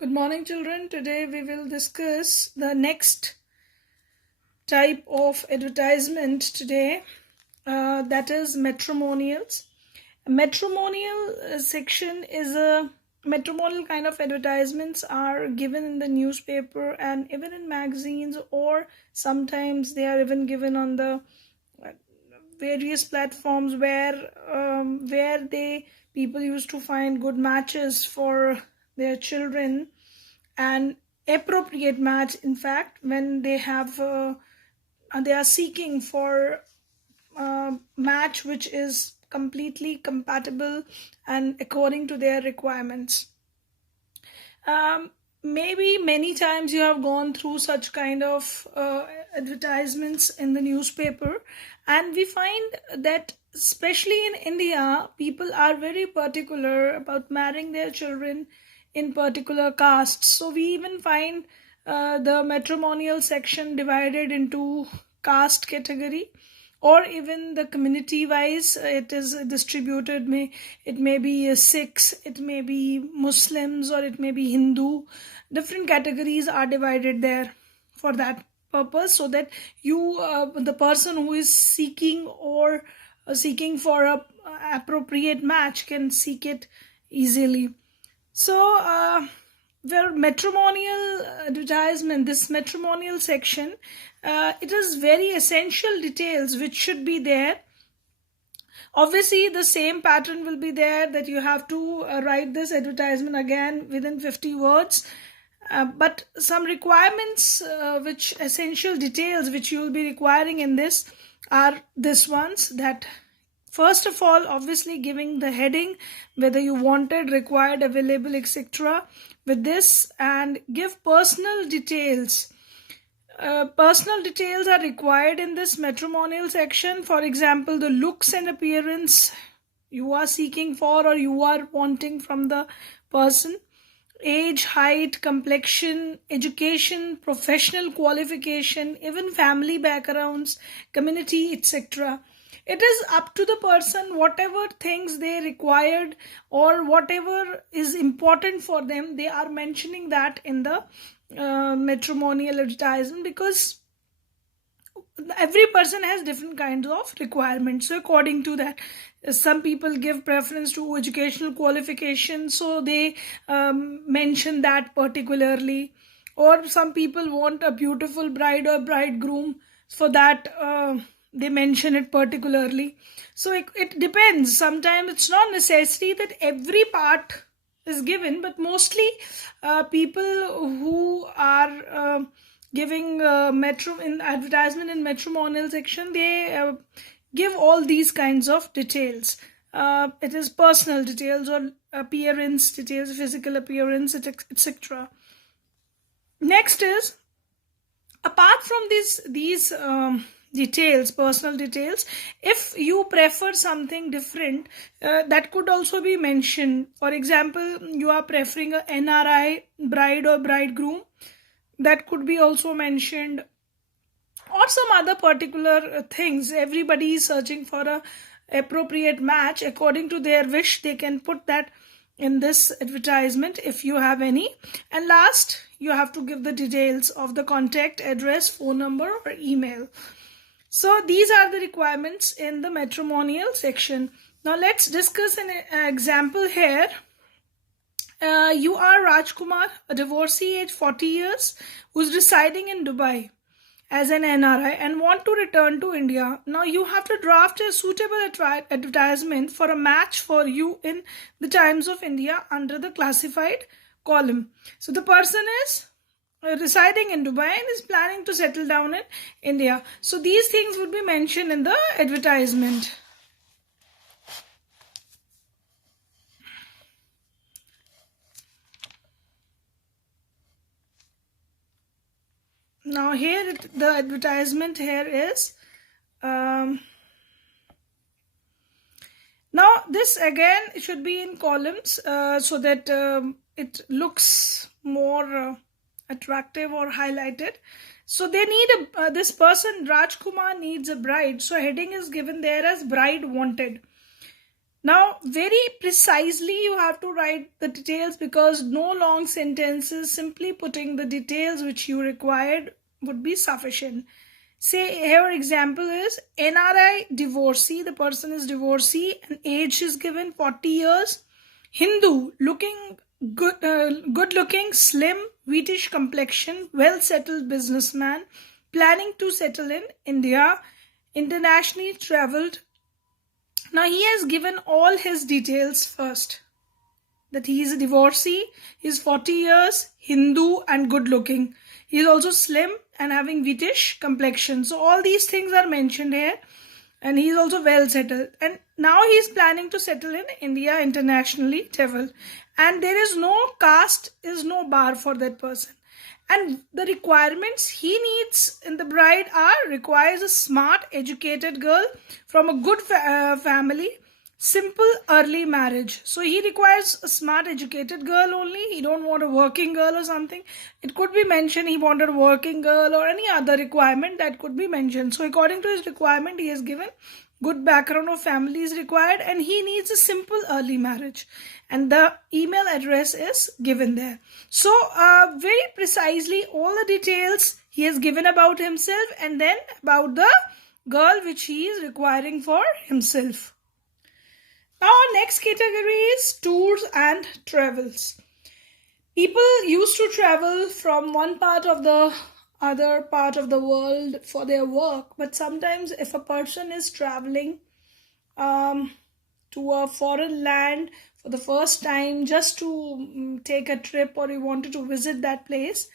Good morning, children. Today we will discuss the next type of advertisement today, that is matrimonials. A matrimonial section is a matrimonial kind of advertisements are given in the newspaper and even in magazines, or sometimes they are even given on the various platforms where they people used to find good matches for their children, and appropriate match, in fact, when they are seeking for a match which is completely compatible and according to their requirements. Maybe many times you have gone through such kind of advertisements in the newspaper, and we find that especially in India, people are very particular about marrying their children in particular castes. So we even find the matrimonial section divided into caste category, or even the community wise it is distributed. It may be Sikhs, it may be Muslims, or it may be Hindu. Different categories are divided there for that purpose, so that the person who is seeking or seeking for a appropriate match can seek it easily. So where matrimonial advertisement, this matrimonial section, it is very essential details which should be there. Obviously the same pattern will be there, that you have to write this advertisement again within 50 words, but some requirements, which essential details which you will be requiring in this are this ones. That first of all, obviously giving the heading, whether you wanted, required, available, etc. with this, and give personal details. Personal details are required in this matrimonial section. For example, the looks and appearance you are seeking for or you are wanting from the person, age, height, complexion, education, professional qualification, even family backgrounds, community, etc. It is up to the person, whatever things they required or whatever is important for them, they are mentioning that in the matrimonial advertisement, because every person has different kinds of requirements. So according to that, some people give preference to educational qualifications, so they mention that particularly, or some people want a beautiful bride or bridegroom, for that they mention it particularly. So it depends. Sometimes it's not necessary that every part is given, but mostly people who are giving metro in advertisement in matrimonial section, they give all these kinds of details. It is personal details or appearance details, physical appearance, etc. Next is, apart from these details, personal details, if you prefer something different, that could also be mentioned. For example, you are preferring a NRI bride or bridegroom, that could be also mentioned, or some other particular things. Everybody is searching for a appropriate match. According to their wish, they can put that in this advertisement if you have any. And last, you have to give the details of the contact address, phone number, or email. So these are the requirements in the matrimonial section. Now let's discuss an example here. You are Rajkumar, a divorcee age 40 years, who is residing in Dubai as an NRI and want to return to India. Now you have to draft a suitable advertisement for a match for you in the Times of India under the classified column. So the person is residing in Dubai and is planning to settle down in India. So these things would be mentioned in the advertisement. Now here the advertisement here is now this again should be in columns, so that it looks more attractive or highlighted. So they need this person Rajkumar needs a bride, so heading is given there as bride wanted. Now, very precisely, you have to write the details because no long sentences, simply putting the details which you required would be sufficient. Say here example is NRI divorcee, the person is divorcee and age is given 40 years. Hindu, looking good looking, slim, wheatish complexion, well settled businessman, planning to settle in India, internationally traveled. Now he has given all his details first, that he is a divorcee, he is 40 years, Hindu and good looking. He is also slim and having wheatish complexion. So all these things are mentioned here, and he is also well settled. And now he is planning to settle in India, internationally travel. And there is no caste, is no bar for that person. And the requirements he needs in the bride are requires a smart, educated girl from a good family, simple early marriage. So he requires a smart, educated girl only. He don't want a working girl or something. It could be mentioned he wanted a working girl or any other requirement that could be mentioned. So according to his requirement, he has given good background of family is required, and he needs a simple early marriage, and the email address is given there. So very precisely all the details he has given about himself, and then about the girl which he is requiring for himself. Now our next category is tours and travels. People used to travel from one part of the other part of the world for their work, but sometimes if a person is traveling um, to a foreign land for the first time just to take a trip, or he wanted to visit that place,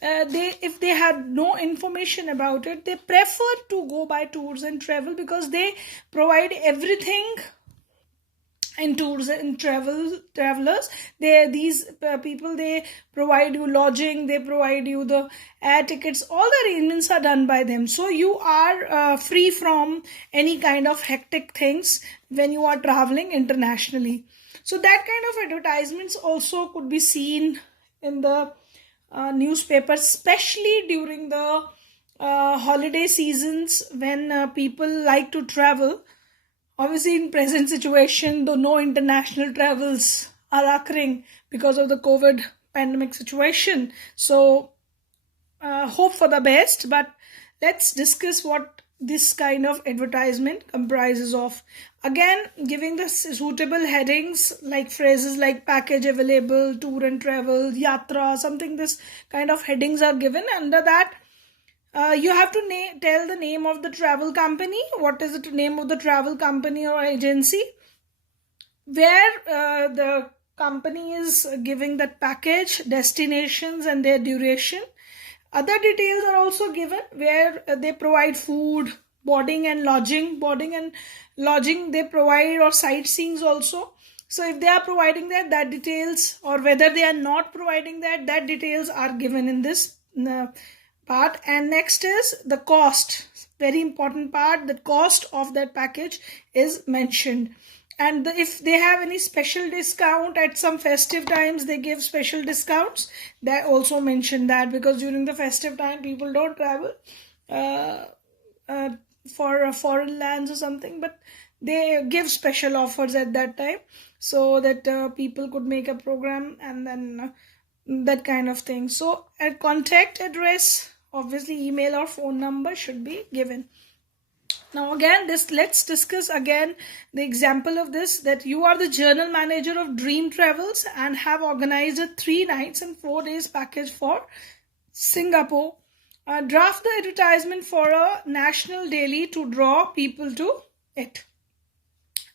they, if they had no information about it, they prefer to go by tours and travel because they provide everything in tours and travelers. They, these people, they provide you lodging, they provide you the air tickets, all the arrangements are done by them. So you are free from any kind of hectic things when you are traveling internationally. So that kind of advertisements also could be seen in the newspaper, especially during the holiday seasons when people like to travel. Obviously, in present situation, though no international travels are occurring because of the COVID pandemic situation. So, hope for the best. But let's discuss what this kind of advertisement comprises of. Again, giving the suitable headings like phrases like package available, tour and travel, yatra, something this kind of headings are given. Under that, you have to tell the name of the travel company, what is the name of the travel company or agency, where the company is giving that package, destinations and their duration. Other details are also given where they provide food, boarding and lodging they provide, or sightseeing also. So if they are providing that, that details, or whether they are not providing that, that details are given in this part. And next is the cost, very important part, the cost of that package is mentioned. And if they have any special discount at some festive times, they give special discounts, they also mention that, because during the festive time people don't travel uh, uh, for foreign lands or something, but they give special offers at that time so that people could make a program, and then that kind of thing. So a contact address, obviously email or phone number should be given. Now again, this, let's discuss again the example of this, that you are the general manager of Dream Travels and have organized a 3 nights and 4 days package for Singapore. Draft the advertisement for a national daily to draw people to it.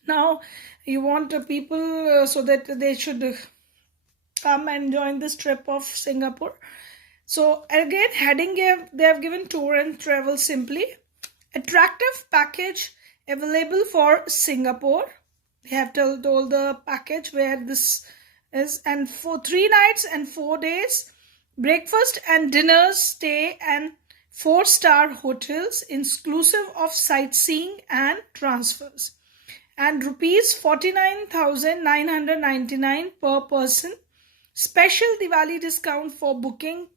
Now you want people so that they should come and join this trip of Singapore. So again, heading they have given tour and travel simply. Attractive package available for Singapore. They have told the package where this is, and for 3 nights and 4 days, breakfast and dinner stay and 4-star hotels inclusive of sightseeing and transfers, and rupees 49,999 per person. Special Diwali discount for booking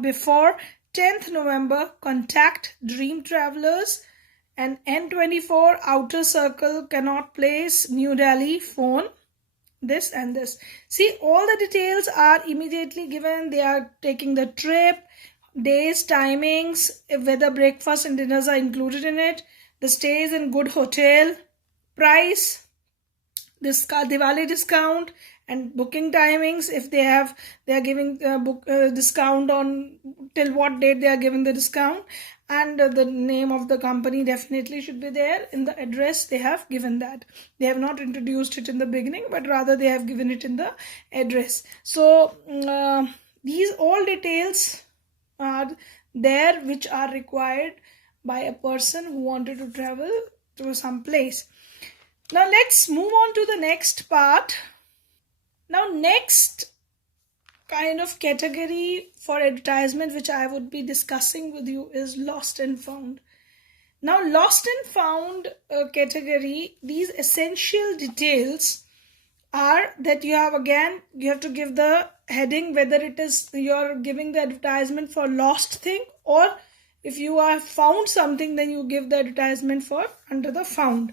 before 10th November. Contact Dream Travelers and N24 outer circle cannot place, New Delhi phone, this and this. See, all the details are immediately given. They are taking the trip, days, timings, whether breakfast and dinners are included in it, the stays in good hotel, price, this Diwali discount, and booking timings. If they are giving book discount on till what date they are giving the discount, and the name of the company definitely should be there in the address. They have given that. They have not introduced it in the beginning, but rather they have given it in the address. So these all details are there which are required by a person who wanted to travel to some place. Now let's move on to the next part. Now next kind of category for advertisement which I would be discussing with you is lost and found. Now lost and found category, these essential details are that you have to give the heading, whether it is you're giving the advertisement for lost thing, or if you have found something, then you give the advertisement for under the found.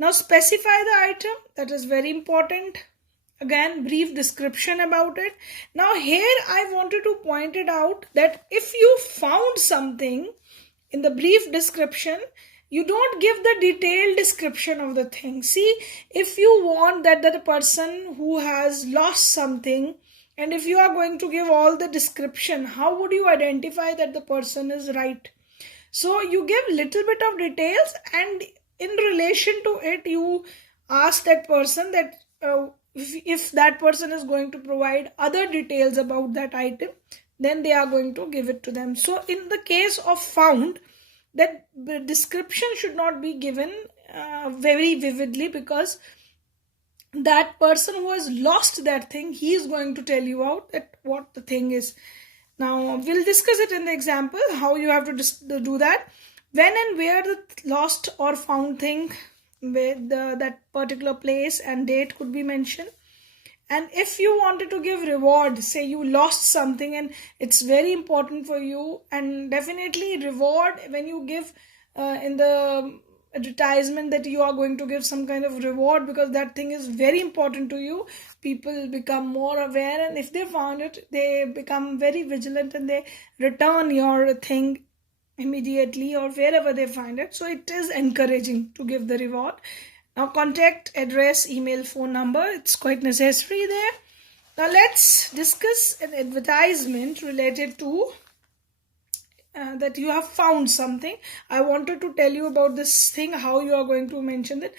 Now specify the item, that is very important. Again, brief description about it. Now here I wanted to point it out that if you found something in the brief description, you don't give the detailed description of the thing. See, if you want that the person who has lost something, and if you are going to give all the description, how would you identify that the person is right? So you give little bit of details, and in relation to it, you ask that person that if that person is going to provide other details about that item, then they are going to give it to them. So in the case of found, that the description should not be given very vividly, because that person who has lost that thing, he is going to tell you out that what the thing is. Now we'll discuss it in the example how you have to do that. When and where the lost or found thing, with that particular place and date could be mentioned. And if you wanted to give reward, say you lost something and it's very important for you, and definitely reward when you give in the advertisement that you are going to give some kind of reward because that thing is very important to you, people become more aware, and if they found it, they become very vigilant and they return your thing immediately or wherever they find it. So it is encouraging to give the reward. Now contact, address, email, phone number, it's quite necessary there. Now let's discuss an advertisement related to that you have found something. I wanted to tell you about this thing, how you are going to mention it.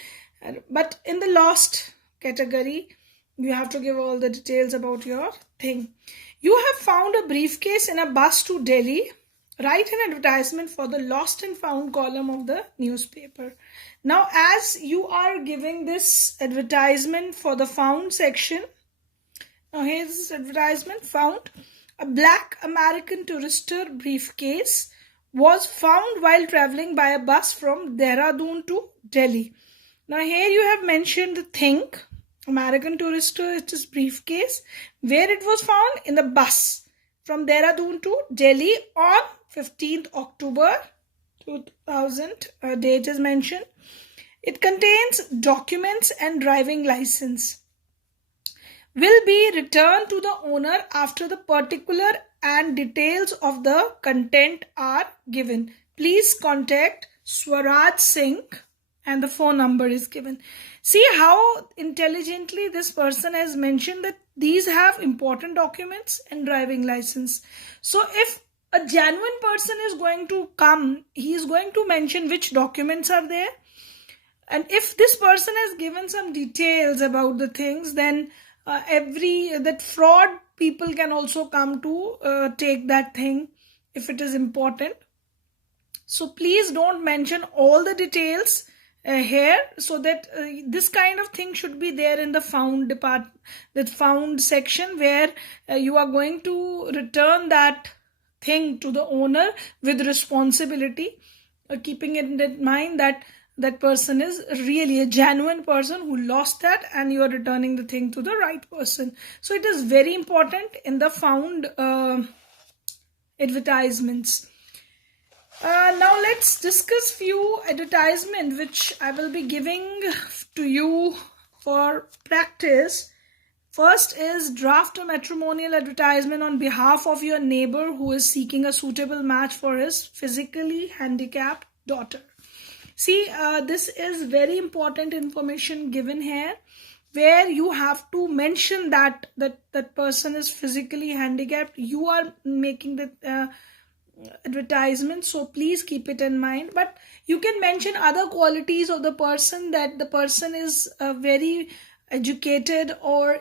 But in the lost category, you have to give all the details about your thing. You have found a briefcase in a bus to Delhi. Write an advertisement for the lost and found column of the newspaper. Now, as you are giving this advertisement for the found section, now here's this advertisement. Found: a black American Tourister briefcase was found while traveling by a bus from Dehradun to Delhi. Now here you have mentioned the thing, American Tourister, it is briefcase, where it was found in the bus from Dehradun to Delhi on 15th October 2000, date is mentioned. It contains documents and driving license. Will be returned to the owner after the particular and details of the content are given. Please contact Swaraj Singh, and the phone number is given. See how intelligently this person has mentioned that these have important documents and driving license. So if a genuine person is going to come, he is going to mention which documents are there. And if this person has given some details about the things, then that fraud people can also come to take that thing if it is important. So please don't mention all the details here, so that this kind of thing should be there in the found the found section, where you are going to return that thing to the owner with responsibility, keeping it in mind that that person is really a genuine person who lost that, and you are returning the thing to the right person. So it is very important in the found advertisements. Now let's discuss few advertisement which I will be giving to you for practice. First is draft a matrimonial advertisement on behalf of your neighbor who is seeking a suitable match for his physically handicapped daughter. See, this is very important information given here, where you have to mention that person is physically handicapped. You are making the advertisement, so please keep it in mind. But you can mention other qualities of the person, that the person is very educated, or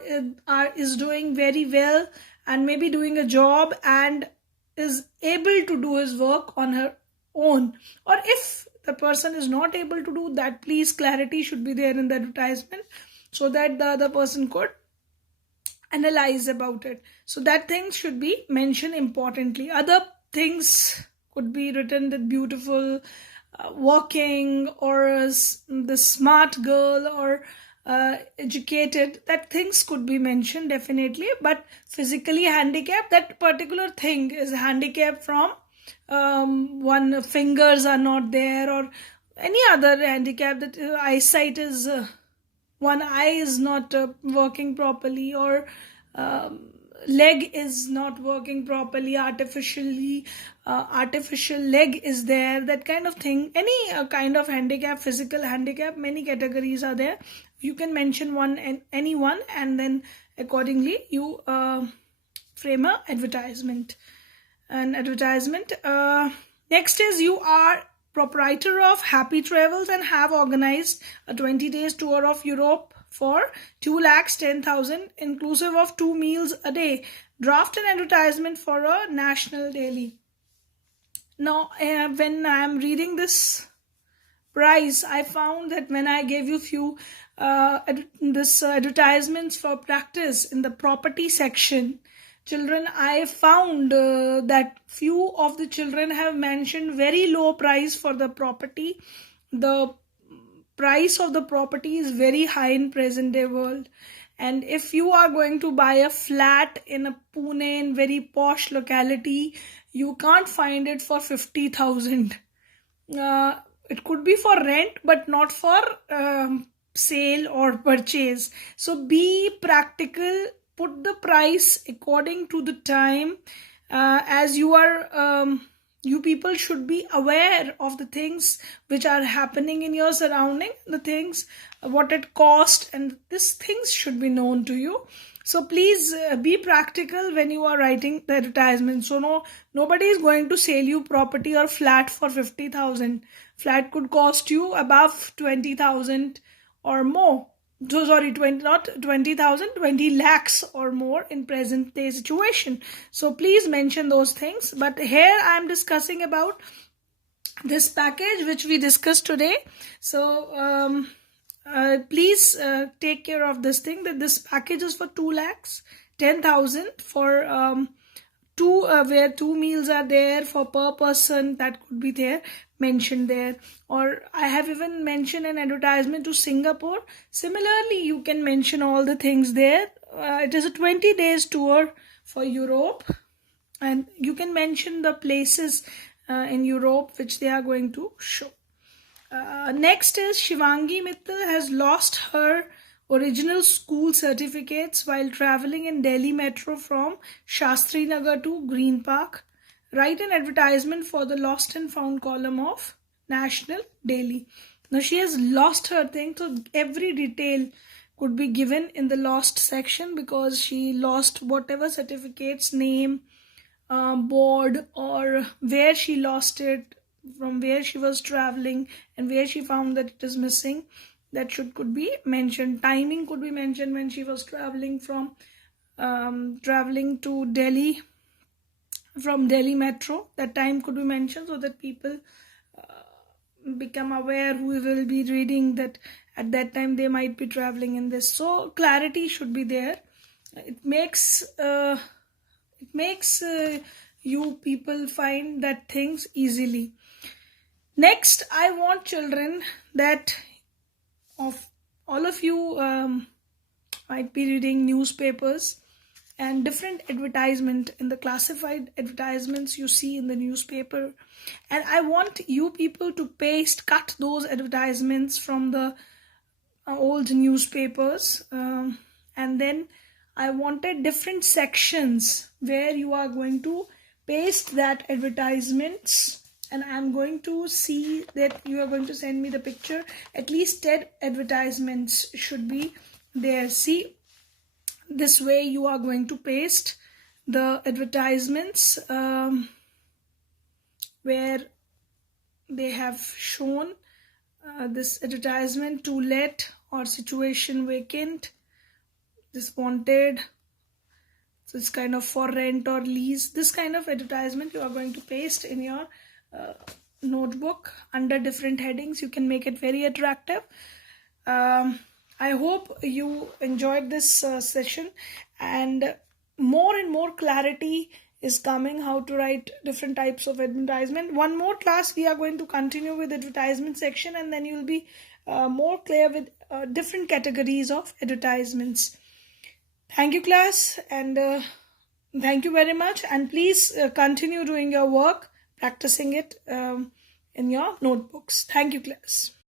is doing very well, and maybe doing a job and is able to do his work on her own. Or if the person is not able to do that, please clarity should be there in the advertisement, so that the other person could analyze about it. So that things should be mentioned importantly. Other things could be written, that beautiful, working, or the smart girl, or educated, that things could be mentioned definitely. But physically handicapped, that particular thing is handicapped from one fingers are not there, or any other handicap, that eyesight is one eye is not working properly, or leg is not working properly, artificial leg is there, that kind of thing. Any kind of handicap, physical handicap, many categories are there. You can mention one and any one, and then accordingly you frame a advertisement. Next is, you are proprietor of Happy Travels and have organized a 20 days tour of Europe for 2,10,000 inclusive of 2 meals a day. Draft an advertisement for a national daily. Now, when I am reading this price, I found that when I gave you few advertisements for practice in the property section, children, I found that few of the children have mentioned very low price for the property. The price of the property is very high in present day world, and if you are going to buy a flat in a Pune, in very posh locality, you can't find it for 50,000. It could be for rent, but not for sale or purchase. So be practical, put the price according to the time, as you are you people should be aware of the things which are happening in your surrounding, the things, what it cost, and these things should be known to you. So please be practical when you are writing the advertisement. So nobody is going to sell you property or flat for 50,000. Flat could cost you above 20,000 or more. So sorry, 20, not 20,000, 20 lakhs or more in present day situation. So please mention those things. But here I am discussing about this package which we discussed today. So please take care of this thing, that this package is for 2,10,000 for two, where 2 meals are there for per person, that could be there, mentioned there. Or I have even mentioned an advertisement to Singapore. Similarly, you can mention all the things there. It is a 20 days tour for Europe, and you can mention the places in Europe which they are going to show. Next is, Shivangi Mittal has lost her original school certificates while traveling in Delhi Metro from Shastri Nagar to Green Park. Write an advertisement for the lost and found column of National Daily. Now she has lost her thing, so every detail could be given in the lost section, because she lost whatever certificates, name, board, or where she lost it, from where she was traveling, and where she found that it is missing. That could be mentioned. Timing could be mentioned, when she was traveling from traveling to Delhi from Delhi Metro. That time could be mentioned, so that people become aware, who will be reading, that at that time they might be traveling in this. So clarity should be there. It makes you people find that things easily. Next, I want children, that of all of you might be reading newspapers, and different advertisement in the classified advertisements you see in the newspaper. And I want you people to cut those advertisements from the old newspapers, and then I wanted different sections where you are going to paste that advertisements, and I'm going to see that you are going to send me the picture. At least 10 advertisements should be there. See, this way you are going to paste the advertisements where they have shown this advertisement: to let or situation vacant, this wanted, so it's kind of for rent or lease. This kind of advertisement you are going to paste in your notebook under different headings. You can make it very attractive. I hope you enjoyed this session, and more clarity is coming how to write different types of advertisement. One more class we are going to continue with advertisement section, and then you'll be more clear with different categories of advertisements. Thank you, class, and thank you very much. And please continue doing your work, practicing it in your notebooks. Thank you, class.